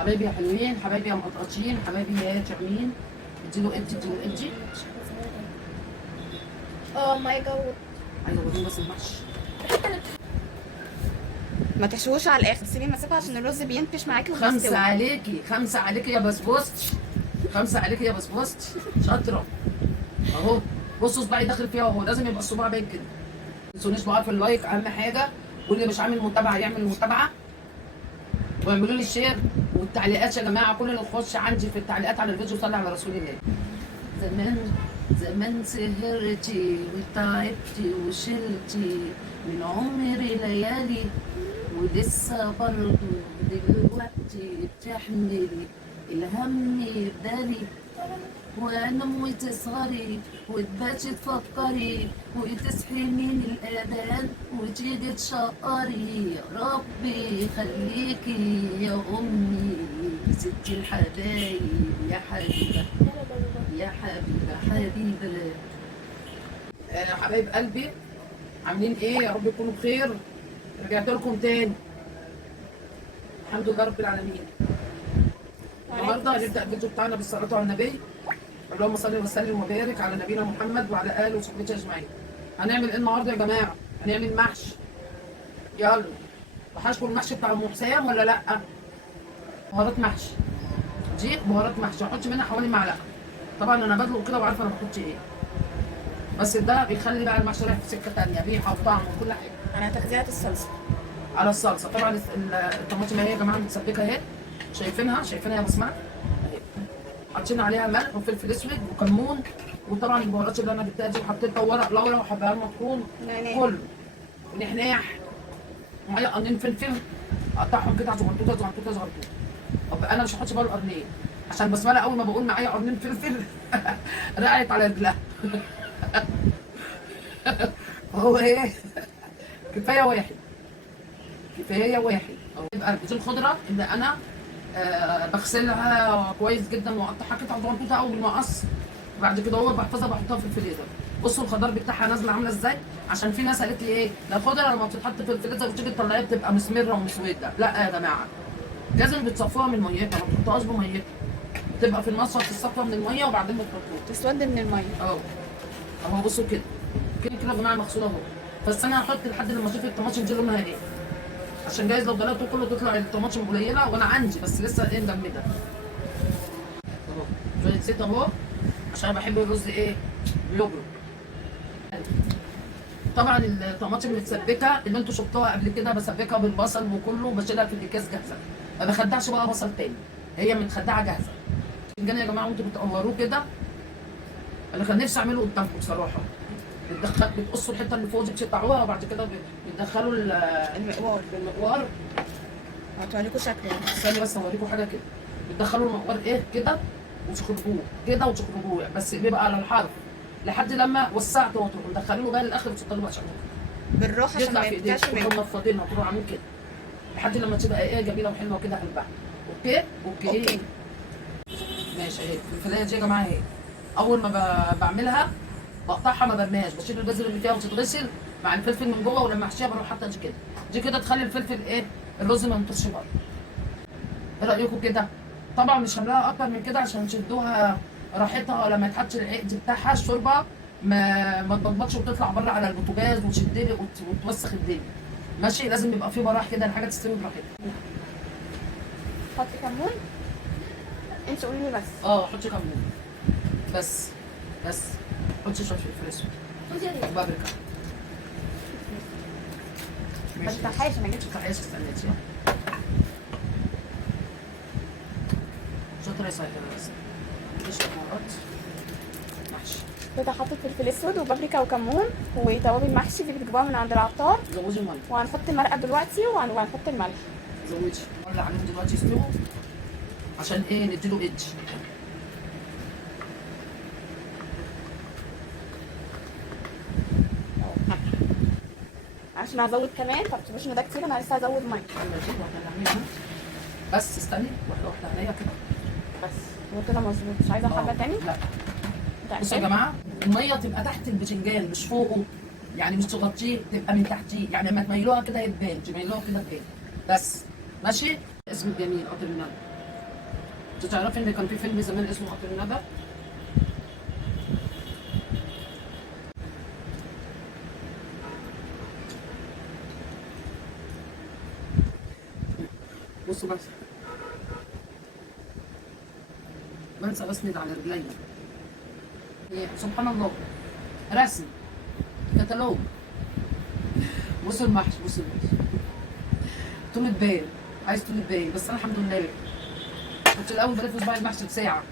حبايبي يا حلوين، حبايبي يا مقطقطين، حبايبي يا شاعمين. اديله ادي. اه ماي جاد. عايزه اقول بس المحشي. ما تحشوش على الاخر، سيبي مسافه عشان الرز بينفش معاكي خمسة وبيستوي. عليكي، خمسة عليكي يا بسبوستي، خمسة عليكي يا بسبوستي، شاطرة. اهو بصوا صباعي داخل فيها اهو، لازم يبقى الصباع باين كده. ما تنسونيش بقى في اللايك اهم حاجة، واللي مش عامل متابعة يعمل متابعة، واعملوا لي شير والتعليقات يا جماعة. كل اللي يخش عندي في التعليقات على الفيديو صلي على رسول الله. زمان سهرتي وتعبتي وشلتي من عمري ليالي، ولسه برضه دلوقتي بتحملي الهم بدالي، وانام وتسهري وتباتي تفكري وتصحي من الاذان وتيجي تشقري. يا ربي خليكي يا امي ستي الحبايب يا حبيبه يا حبيبه. حبايب قلبي عاملين ايه؟ يا رب تكونوا بخير. رجعت لكم تاني الحمد لله رب العالمين. النهارده هنبدا الفيديو بتاعنا بالصلاه على النبي. اللهم صل وسلم وبارك على نبينا محمد وعلى اله وصحبه اجمعين. هنعمل ايه النهارده يا جماعه؟ هنعمل محشي. يلا، وحشكم المحشي بتاع ام حسام ولا لا؟ بهارات محشي. دي بهارات محشي، هحط منها حوالي معلقه. طبعا انا بدلق كده وعارفه انا بحط ايه، بس ده بيخلي بقى المحشي رايح في سكه ثانيه، ريحه وطعم وكل حاجه. انا تغذيه الصلصه على الصلصه طبعا. الطماطم اهي يا جماعه متسبكه اهي، شايفينها يا بسمع اهي. حاطين عليها ملح وفلفل اسود وكمون، وطبعا البهارات اللي انا جبتها دي، وحطيت ورق لورا وحبهان مطحون كله، ونحناح، ومعايا قرنين فلفل اقطعهم كده زغنطوطه. طب انا مش هحط بقى القرنين عشان بسمله اول ما بقول معايا قرنين فلفل رقعت على رجلها. هو ايه؟ كفايه واحد. يبقى دي الخضره اللي انا بغسلها كويس جدا واقطعها قطع صغنطوطه او بالمقص، وبعد كده هو بحفظها بحطها في الفريزر. بصوا الخضار بتاعها نازله عامله ازاي، عشان في ناس قالت لي ايه ده الخضره لما بتتحط في الفريزر وتيجي تطلعيها بتبقى مسمره ومسوده. لا يا جماعه، لازم بتصفوها من ميتها، ما تحطوهاش بميتها، تبقى في المصفى تتصفى من الميه وبعدين بتحطوها تسود من الميه. اهو بصوا كده يا جماعه مغسوله اهو. بس انا هحط لحد لما اشوف الطماطم دي لونها ايه، عشان جايز لو ضربته كله تطلع الطماطم قليله، وانا عندي بس لسه ايه مجمده اهو. شويه زيت اهو عشان بحب الرز ايه بيبرد. طبعا الطماطم متسبكه اللي انتوا شفتوها قبل كده بسبكها بالبصل وكله، بشيلها في الاكياس جاهزه، ما بخدعش بقى بصل تاني، هي متخدعه جاهزه. الفنجان يا جماعه وانتوا بتقوروه كده، انا كان نفسي اعمله قدامكم بصراحه. بتقصوا الحته اللي فوق دي بتقطعوها، وبعد كده بتدخلوا المقوار. هتوريكم شكله. استني بس اوريكم حاجه كده. بتدخلوا المقوار ايه كده وتخرجوه كده وتخرجوه، بس بيبقى على الحرف لحد لما وسعتوا وتروحوا مدخلينه بقى للاخر وتفضلوا بقى شغالين بالراحه عشان يطلع ما في ايديك يتكاش منك. وتروحوا منفضينها وتروحوا عاملين كده لحد لما تبقى ايه جميله وحلوه كده قلبها. اوكي ماشي. اهي الفلايه دي يا جماعه اهي، اول ما بعملها بقطعها ما برميهاش، بشيل البذر اللي فيها وتتغسل مع الفلفل من جوه، ولما احشيها بروح حاطه دي كده تخلي الفلفل ايه الرز ما ينطرش بره. ايه رايكم كده؟ طبعا مش هعملها اكتر من كده عشان تدوها راحتها لما يتحط العقد بتاعها الشوربه ما تبطش وتطلع بره على البوتاجاز وتشدلي وتوسخ الدنيا. ماشي، لازم يبقى في براح كده الحاجه تستوي براحتها. حطي كمون. انت قولي لي بس. حطي كمون بس حطي شويه فلفل اسود وبابريكا. ما تفتحهاش، انا جبت. استنيتي شاطره يا سايده بس مفيش مرات محشي. كده حطيت فلفل اسود وبابريكا وكمون وتوابل محشي دي بتجيبوها من عند العطار. زودي ميه، وهنحط المرقه دلوقتي وهنحط الملح. زودي ولع عليهم دلوقتي يستووا عشان ايه نديله ايدج. عشان هزود كمان، فمتبقاش ان ده كتير، انا لسه هزود ميه. بس استني واحده عليا كده بس هو كده مظبوط. مش عايزه حبه تاني. لا بصوا يا جماعه، الميه تبقى تحت البتنجان مش فوقه، يعني مش تغطيه، تبقى من تحتيه، يعني لما تميلوها كده تبان، تميلوها كده تبان بس. ماشي. اسم الجميل قطر النار. انت تعرفي ان كان في فيلم زمان اسمه قطر الندى؟ بصوا بس بنسى اسند على رجلي. سبحان الله، رسم كتالوج. بصوا المحشي، بصوا المحشي طولة بال، عايز طولة بال، بس انا الحمد لله كنت الاول بلف صباعي المحشي بساعه.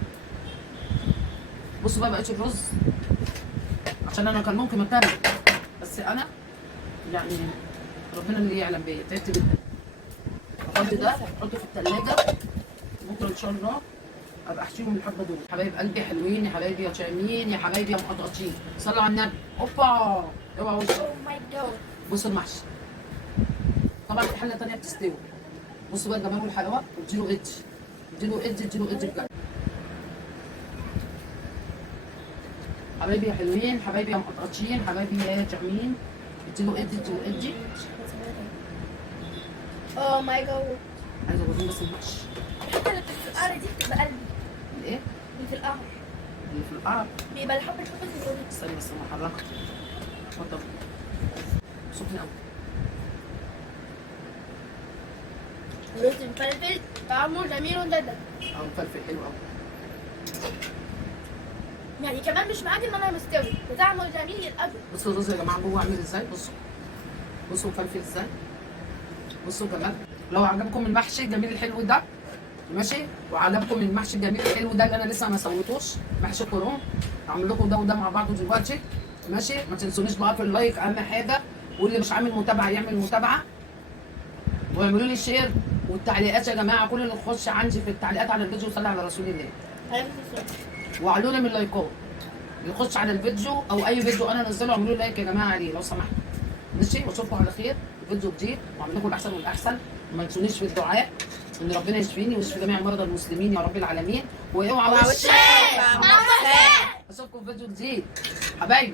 بصوا بقى بقيت الرز عشان انا كان ممكن اتبع، بس انا يعني ربنا اللي يعلم بيا تعبت جدا. الخلط ده احطه في الثلاجه، بكره ان شاء الله ابقى احشيهم الحبه دول. حبايب قلبي حلوين، يا حبايبي يا شامين، يا حبايبي يا مقطقطين، صلوا على النبي. اوبا اوعى وشك. بصوا المحشي طبعا في حله ثانيه بتستوي. بصوا بقى الجمال والحلاوه، اديله ادي اديله ادي اديله ادي بجد. حبايبي يا حلوين، حبايبي يا مقطقطين، حبايبي يا شامين، اديله ادي اديله ادي. اوه ماي جاد. عايزه اقول بس المحشي الحته اللي في القعر دي بتبقى قلبي. الايه؟ اللي في القعر اللي في القعر. بيبقى الحبه صغيرين. استني بس انا هحركها. اتفضل. سخن قوي. رز مفلفل طعمه جميل ومدلع. اه مفلفل حلو قوي. يعني كمان مش معاك ان انا مستوي وطعمه جميل قوي. بصوا الرز يا جماعه جوه عامل ازاي، بصوا بصوا مفلفل ازاي، بصوا كمان. لو عجبكم المحشي الجميل الحلو ده ماشي، وعجبكم المحشي الجميل الحلو ده اللي انا لسه ما سويتوش، محشي كرنب، هعمل لكم ده وده مع بعض دلوقتي ماشي. ما تنسونيش بقى في اللايك اهم حاجه، واللي مش عامل متابعه يعمل متابعه، واعملوا لي شير والتعليقات يا جماعه. كل اللي يخش عندي في التعليقات على الفيديو صلي على رسول الله، وعلوا لي من اللايكات. اللي يخش على الفيديو او اي فيديو انا انزله اعملوا لي لايك يا جماعه عليه لو سمحتوا ماشي. واشوفكم على خير فيديو جديد، واعمل لكم الاحسن والاحسن. وما تنسونيش في الدعاء ان ربنا يشفيني ويشفي جميع مرضى المسلمين يا رب العالمين. واوعى وشك. اشوفكم في فيديو جديد حبايبي.